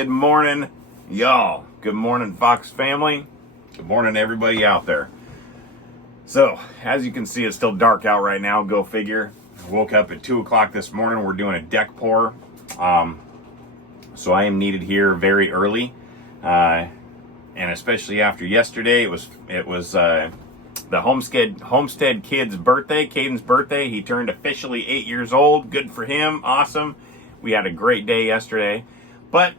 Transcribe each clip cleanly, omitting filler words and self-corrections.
Good morning, y'all. Good morning, Fox family. Good morning, everybody out there. So, as you can see, it's still dark out right now. Go figure. I woke up at 2 o'clock this morning. We're doing a deck pour. So I am needed here very early. And especially after yesterday, it was the Homestead kid's birthday, Caden's birthday. He turned officially 8 years old. Good for him. Awesome. We had a great day yesterday. But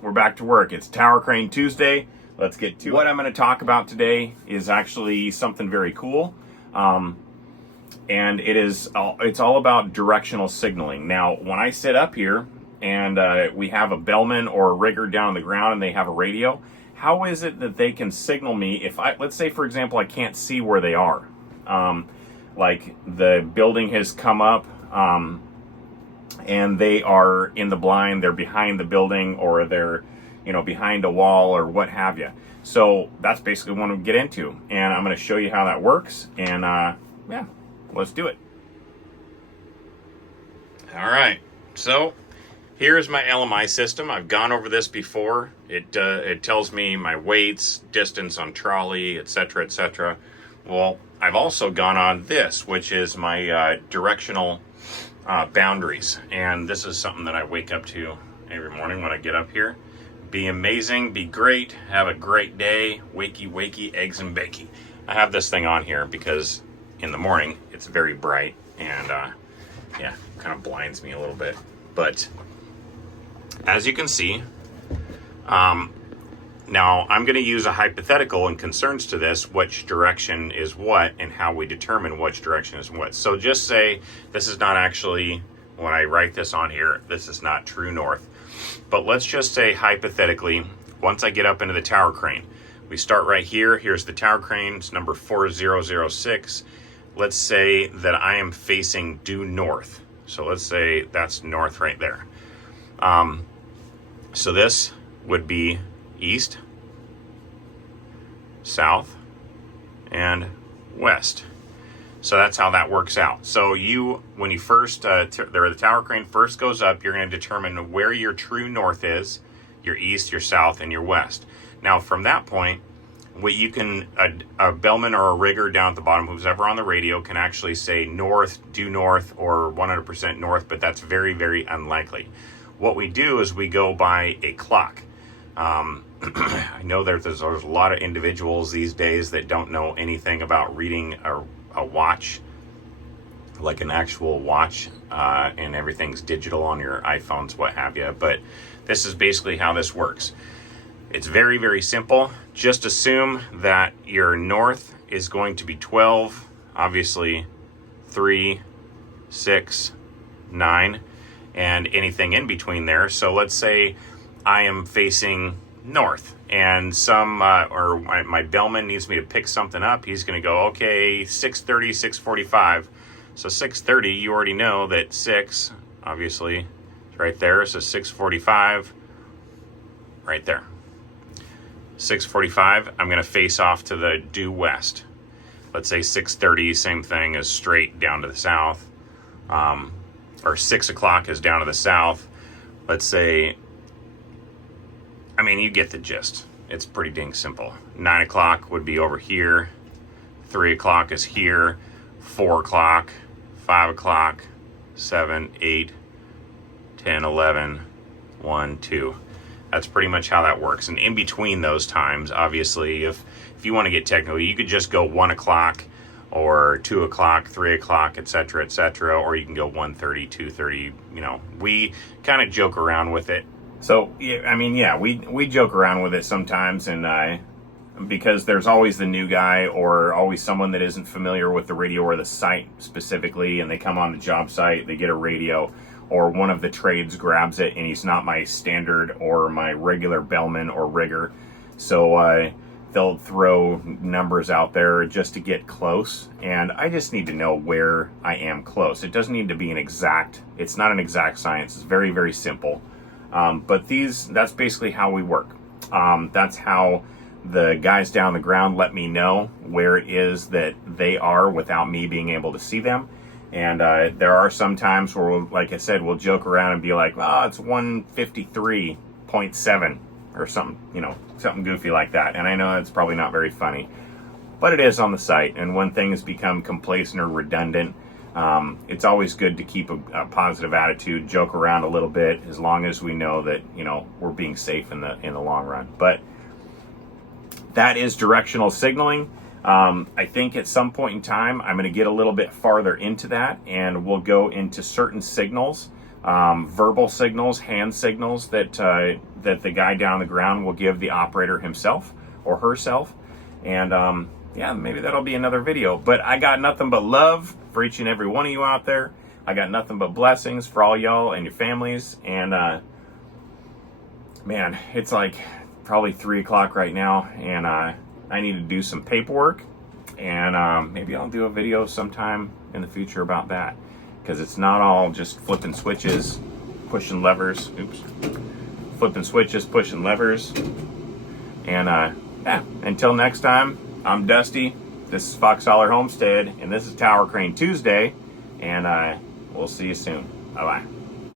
we're back to work. It's Tower Crane Tuesday. Let's get to it. What I'm going to talk about today is actually something very cool. And it's all about directional signaling. Now, when I sit up here and we have a bellman or a rigger down on the ground and they have a radio, how is it that they can signal me if let's say, for example, I can't see where they are? Like the building has come up and they are in the blind, they're behind the building, or they're, behind a wall or what have you. So that's basically what I'm going to get into. And I'm going to show you how that works. And yeah, let's do it. All right. So here's my LMI system. I've gone over this before. It tells me my weights, distance on trolley, etc., etc. Well, I've also gone on this, which is my directional boundaries. And this is something that I wake up to every morning when I get up here. Be amazing, be great, have a great day, wakey, wakey, eggs and bakey. I have this thing on here because in the morning it's very bright and yeah, kind of blinds me a little bit. But as you can see, now I'm going to use a hypothetical in concerns to this, which direction is what and how we determine which direction is what. So just say this is not actually, when I write this on here, this is not true north. But let's just say hypothetically, once I get up into the tower crane, we start right here. Here's the tower crane, it's number 4006. Let's say that I am facing due north. So let's say that's north right there. So this would be east, south, and west. So that's how that works out. So when you first, the tower crane first goes up, you're going to determine where your true north is, your east, your south, and your west. Now from that point, what you can, a bellman or a rigger down at the bottom, who's ever on the radio, can actually say north, due north, or 100% north, but that's very, very unlikely. What we do is we go by a clock. I know there's a lot of individuals these days that don't know anything about reading a watch, like an actual watch, and everything's digital on your iPhones, what have you. But this is basically how this works. It's very, very simple. Just assume that your north is going to be 12, obviously 3, 6, 9, and anything in between there. So let's say I am facing north and my bellman needs me to pick something up. He's going to go, okay, 6:30, 6:45. So 6:30, you already know that 6, obviously, is right there. So 6:45, right there. 6:45, I'm going to face off to the due west. Let's say 6:30, same thing as straight down to the south. Or 6 o'clock is down to the south. Let's say, you get the gist. It's pretty dang simple. 9 o'clock would be over here. 3 o'clock is here. 4 o'clock, 5 o'clock, 7, 8, 10, 11, 1, 2. That's pretty much how that works. And in between those times, obviously, if you want to get technical, you could just go 1 o'clock or 2 o'clock, 3 o'clock, etc., etc., or you can go 1:30, 2:30. We kind of joke around with it. So, yeah, we joke around with it sometimes, and because there's always the new guy or always someone that isn't familiar with the radio or the site specifically, and they come on the job site, they get a radio, or one of the trades grabs it, and he's not my standard or my regular bellman or rigger. So they'll throw numbers out there just to get close, and I just need to know where I am close. It doesn't need to be it's not an exact science. It's very, very simple. But that's basically how we work. That's how the guys down the ground let me know where it is that they are without me being able to see them. And there are some times where, like I said, we'll joke around and be like, oh, it's 1:53. 0.7 or something, you know, something goofy like that. And I know it's probably not very funny, but it is on the site. And when things become complacent or redundant, it's always good to keep a positive attitude, joke around a little bit, as long as we know that, you know, we're being safe in the long run. But that is directional signaling. I think at some point in time, I'm going to get a little bit farther into that, and we'll go into certain signals, verbal signals, hand signals that the guy down the ground will give the operator himself or herself. And yeah, maybe that'll be another video. But I got nothing but love for each and every one of you out there. I got nothing but blessings for all y'all and your families. And man, it's like probably 3 o'clock right now, and I need to do some paperwork, and maybe I'll do a video sometime in the future about that, because it's not all just flipping switches, pushing levers. Oops. Flipping switches, pushing levers. And yeah, until next time, I'm Dusty. This is Fox Holler Homestead, and this is Tower Crane Tuesday, and we'll see you soon. Bye-bye.